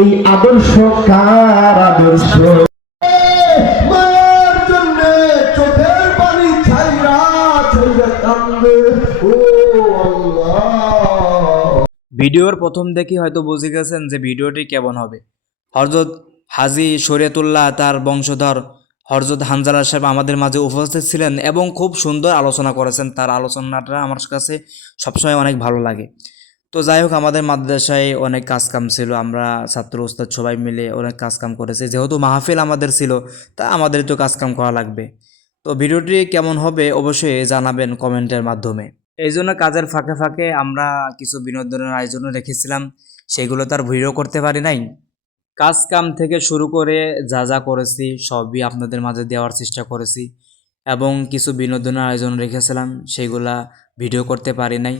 এই আদর্শ কার আদর্শ। মার জন্য চোখের পানি ছাইরা ছাইরা কান্দে। ও আল্লাহ। ভিডিওর প্রথম দেখি হয়তো বুঝে গেছেন যে ভিডিওটি কেমন হবে। হরজত হাজি শরিয়তুল্লাহ তার বংশধর হরজত হানজালা সাহেব আমাদের মাঝে উপস্থিত ছিলেন এবং খুব সুন্দর আলোচনা করেছেন। তার আলোচনাটা আমার কাছে সবসময় অনেক ভালো লাগে। তো যাই হোক, আমাদের মাদ্রাসায় অনেক কাজকাম ছিল। আমরা ছাত্র উস্তাদ সবাই মিলে অনেক কাজকাম করেছি। যেহেতু মাহফিল আমাদের ছিল, তা আমাদের তো কাজকাম করা লাগবে। তো ভিডিওটি কেমন হবে অবশ্যই জানাবেন কমেন্টের মাধ্যমে। এই জন্য কাজের ফাঁকে ফাঁকে আমরা কিছু বিনোদনের আয়োজনও রেখেছিলাম। সেগুলো তার ভিডিও করতে পারি নাই। কাজ কাম থেকে শুরু করে যা যা করেছি, সবই আপনাদের মাঝে দেওয়ার চেষ্টা করেছি এবং কিছু বিনোদনের আয়োজন রেখেছিলাম, সেগুলা ভিডিও করতে পারি নাই।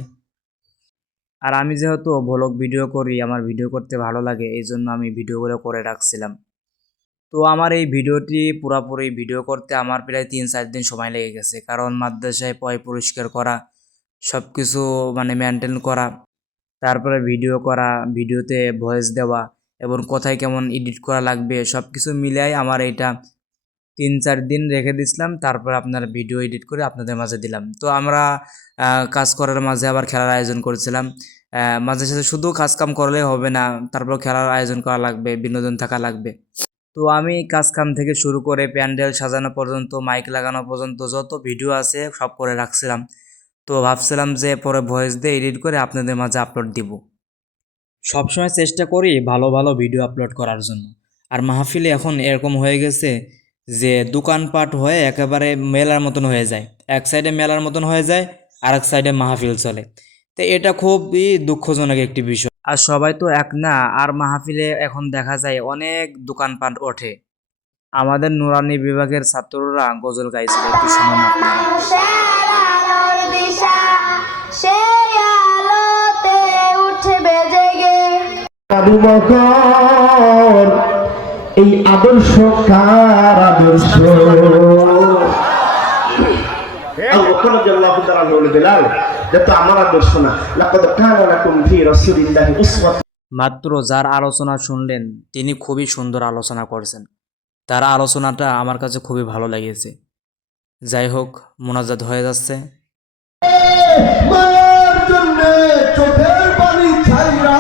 আর আমি যেহেতু ভ্লগ ভিডিও করি, আমার ভিডিও করতে ভালো লাগে, এই জন্য আমি ভিডিওগুলো করে রাখছিলাম। তো আমার এই ভিডিওটি পুরাপুরি ভিডিও করতে আমার প্রায় তিন চার দিন সময় লেগে গেছে, কারণ মাদ্রাসায় পয় পরিষ্কার করা সব কিছু মানে মেনটেন করা, তারপরে ভিডিও করা ভিডিওতে ভয়েস দেওয়া এবং কোথায় কেমন এডিট করা লাগবে সব কিছু মিলাই আমার এটা তিন চার দিন রেখে দিছিলাম, তারপর আপনার ভিডিও এডিট করে আপনাদের মাঝে দিলাম। তো আমরা কাজ করার মাঝে আবার খেলার আয়োজন করেছিলাম। মাঝে সাথে শুধু কাজ কাম করলে হবে না, তারপর খেলার আয়োজন করা লাগবে, বিনোদন থাকা লাগবে। তো আমি কাজ কাম থেকে শুরু করে প্যান্ডেল সাজানো পর্যন্ত মাইক লাগানো পর্যন্ত যত ভিডিও আছে সব করে রাখছিলাম। তো ভাবছিলাম যে পরে ভয়েস দিয়ে এডিট করে আপনাদের মাঝে আপলোড দিব। সবসময় চেষ্টা করি ভালো ভালো ভিডিও আপলোড করার জন্য। আর মাহফিলে এখন এরকম হয়ে গেছে যে দোকানপাট হয়ে একেবারে মেলার মতন হয়ে যায়। এক সাইডে মেলার মতন হয়ে যায় আর এক সাইডে মাহফিল চলে। তো এটা খুবই দুঃখজনক একটি বিষয়। আর সবাই তো এক না, আর মাহফিলে এখন দেখা যায় অনেক দোকানপাট ওঠে। আমাদের নুরানি বিভাগের ছাত্ররা গজল গাইছিল, একটু আপনারা। আবু বকর এই আদর্শ কার আদর্শ? আবু বকর রাদিয়াল্লাহু তাআলা বলে দিলাম যে তো আমার আদর্শ না। লাকাদ কানা লাকুম ফি রাসূলিল্লাহি উসওয়াতুন মাত্র যার আলোচনা শুনলেন তিনি খুবই সুন্দর আলোচনা করছেন। তার আলোচনাটা আমার কাছে খুবই ভালো লেগেছে। যাই হোক মোনাজাত হয়ে যাচ্ছে। মার জন্য চোখের পানি ছাইরা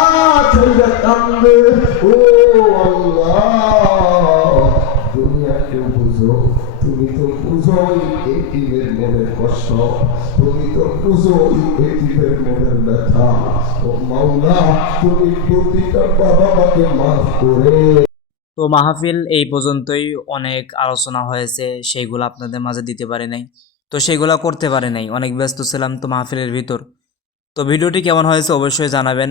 তুমি তো এটিমের মনের কষ্ট, তুমি তো এটিমের মনের ব্যথা। ও মাওলা, তুমি প্রতিটা বাবা মাকে মাফ করে। তো মাহফিল এই পর্যন্তই, অনেক আলোচনা হয়েছে, সেইগুলো আপনাদের মাঝে দিতে পারে নাই। তো সেইগুলো করতে পারে নাই, অনেক ব্যস্ত ছিলাম তো মাহফিলের ভিতর। তো ভিডিওটি কেমন হয়েছে অবশ্যই জানাবেন।